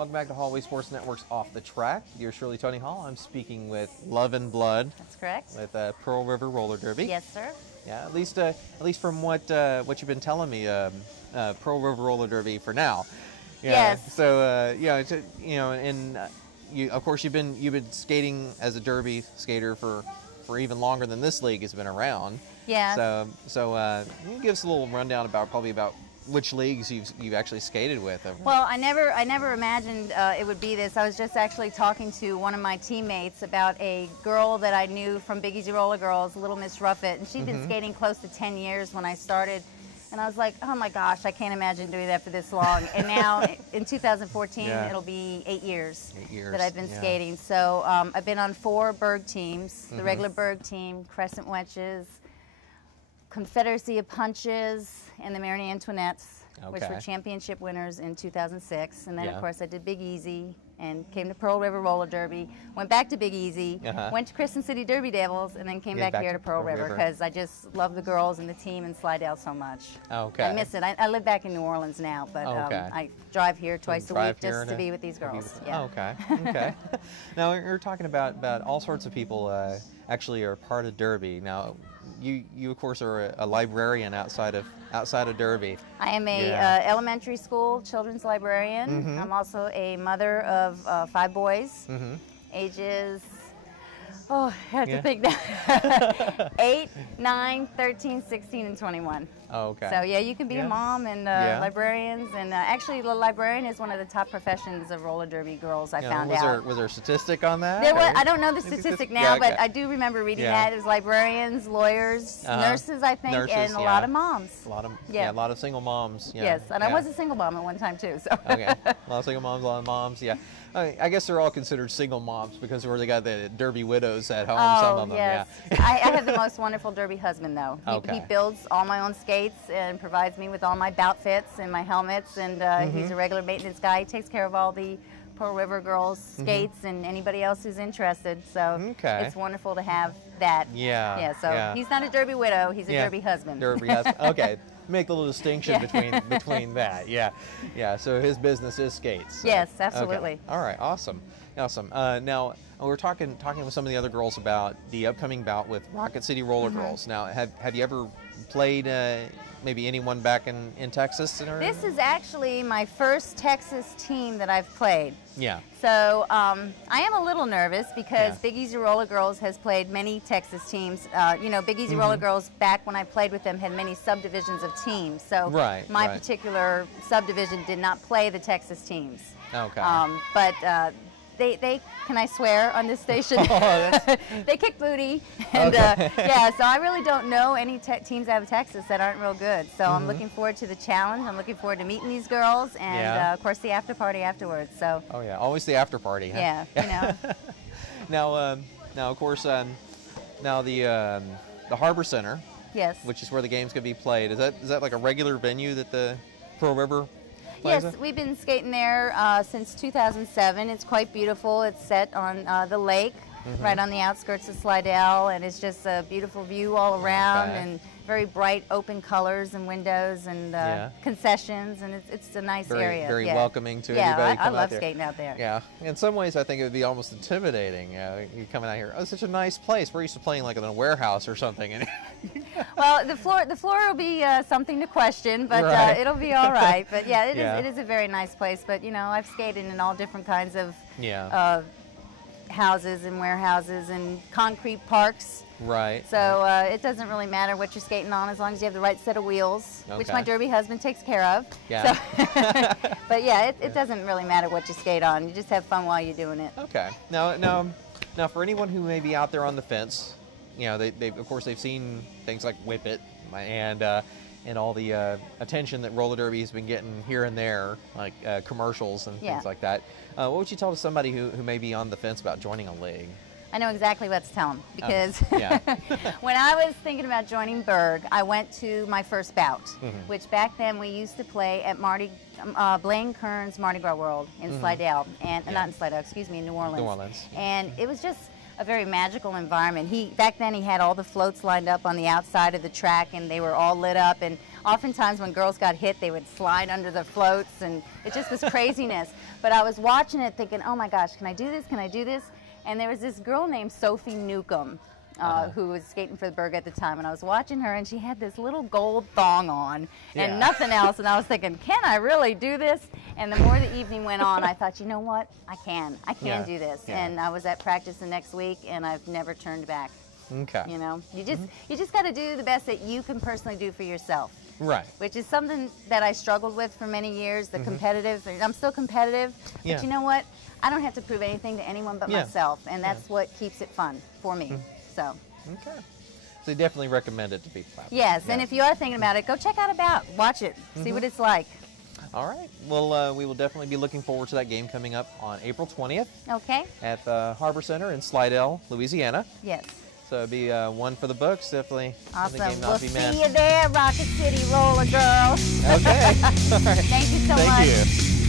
Welcome back to Hallway Sports Network's Off the Track. Dear Shirley Tony Hall, I'm speaking with Love and Blood. That's correct. With Pearl River Roller Derby. Yes, sir. Yeah, at least from what you've been telling me, Pearl River Roller Derby for now. Yeah, Yes. So yeah, it's and you of course you've been skating as a derby skater for even longer than this league has been around. Yeah. So can you give us a little rundown about which leagues you've actually skated with? Well, I never imagined it would be this. I was just actually talking to one of my teammates about a girl that I knew from Big Easy Roller Girls, Little Miss Ruffett, and she'd been skating close to 10 years when I started. And I was like, oh my gosh, I can't imagine doing that for this long. And now in 2014, it'll be 8 years, that I've been skating. So I've been on 4 Berg teams, the regular Berg team, Crescent Wedges, Confederacy of Punches, and the Mary Antoinettes, which were championship winners in 2006. And then, of course, I did Big Easy and came to Pearl River Roller Derby, went back to Big Easy, went to Crescent City Derby Devils, and then came back here to Pearl River because I just love the girls and the team in Slidell so much. Okay. I miss it. I live back in New Orleans now, but I drive here twice a week just to be with these girls. Yeah. Okay. Okay. Now, you're talking about all sorts of people actually are part of Derby. Now, you of course are a librarian outside of Derby. I am a elementary school children's librarian. I'm also a mother of 5 boys, ages, I have to think now, 8, 9, 13, 16, and 21. Oh, okay. So yeah, you can be a mom and librarians, and actually the librarian is one of the top professions of roller derby girls. I found out. Was there a statistic on that? There was, I don't know the statistic now, but I do remember reading that. There's librarians, lawyers, nurses, I think, and a lot of moms. A lot of single moms. Yes, and I was a single mom at one time too. So. Okay, a lot of single moms, a lot of moms. Yeah. I guess they're all considered single moms because they got the derby widows at home. Some of them. Yes. Yeah. I have the most wonderful derby husband though. He builds all my own skates and provides me with all my bout fits and my helmets, and he's a regular maintenance guy. He takes care of all the Pearl River girls skates and anybody else who's interested. So it's wonderful to have that. Yeah. Yeah. So he's not a derby widow. He's a derby husband. Derby husband. Okay. Make a little distinction between that. Yeah. Yeah. So his business is skates. So. Yes, absolutely. Okay. All right. Awesome. Awesome. Now we're talking with some of the other girls about the upcoming bout with Rocket City Roller Girls. Now, have you ever played maybe anyone back in Texas? This is actually my first Texas team that I've played. Yeah. So I am a little nervous because Big Easy Roller Girls has played many Texas teams. Big Easy Roller Girls, back when I played with them, had many subdivisions of teams. So my particular subdivision did not play the Texas teams. Okay. But they can I swear on this station? They kick booty, and so I really don't know any teams out of Texas that aren't real good. So I'm looking forward to the challenge. I'm looking forward to meeting these girls, and of course the after party afterwards. So always the after party. Huh? Yeah, now of course now the Harbor Center. Yes. Which is where the game's going to be played. Is that like a regular venue that the Pearl River? Yes, we've been skating there since 2007. It's quite beautiful. It's set on the lake, right on the outskirts of Slidell, and it's just a beautiful view all around, and very bright open colors and windows and concessions, and it's a nice area. Very welcoming to anybody. I love skating out there. Yeah, in some ways I think it would be almost intimidating. You coming out here, it's such a nice place. We're used to playing like in a warehouse or something. Well, the floor will be something to question, but it'll be all right. But yeah, it is a very nice place. But I've skated in all different kinds of houses and warehouses and concrete parks. Right. So it doesn't really matter what you're skating on as long as you have the right set of wheels, which my derby husband takes care of. Yeah. So, but yeah, it doesn't really matter what you skate on. You just have fun while you're doing it. Okay. Now for anyone who may be out there on the fence, they of course they've seen things like Whip It and all the attention that roller derby has been getting here and there, like commercials and things like that. What would you tell to somebody who may be on the fence about joining a league? I know exactly what to tell them because when I was thinking about joining Berg, I went to my first bout, which back then we used to play at Blaine Kern's Mardi Gras World in Slidell, and not in Slidell, excuse me, in New Orleans. New Orleans. And it was just a very magical environment. Back then he had all the floats lined up on the outside of the track, and they were all lit up, and oftentimes when girls got hit, they would slide under the floats, and it just was craziness. But I was watching it thinking, oh my gosh, can I do this? Can I do this? And there was this girl named Sophie Newcomb, who was skating for the Berg at the time, and I was watching her, and she had this little gold thong on and nothing else, and I was thinking, can I really do this? And the more the evening went on, I thought, you know what, I can do this. And I was at practice the next week, and I've never turned back. Okay. You know, you just got to do the best that you can personally do for yourself. Right. Which is something that I struggled with for many years, the competitive. I'm still competitive, but you know what? I don't have to prove anything to anyone but myself, and that's what keeps it fun for me. So. Okay. So you definitely recommend it to people. Yes, and if you are thinking about it, go check out About. Watch it. See what it's like. All right. Well, we will definitely be looking forward to that game coming up on April 20th. Okay. At the Harbor Center in Slidell, Louisiana. Yes. So it'll be one for the books, definitely. Awesome. The game We'll not be see missed. you there, Rocket City Roller Girls. Okay. All right. Thank you so much. Thank you.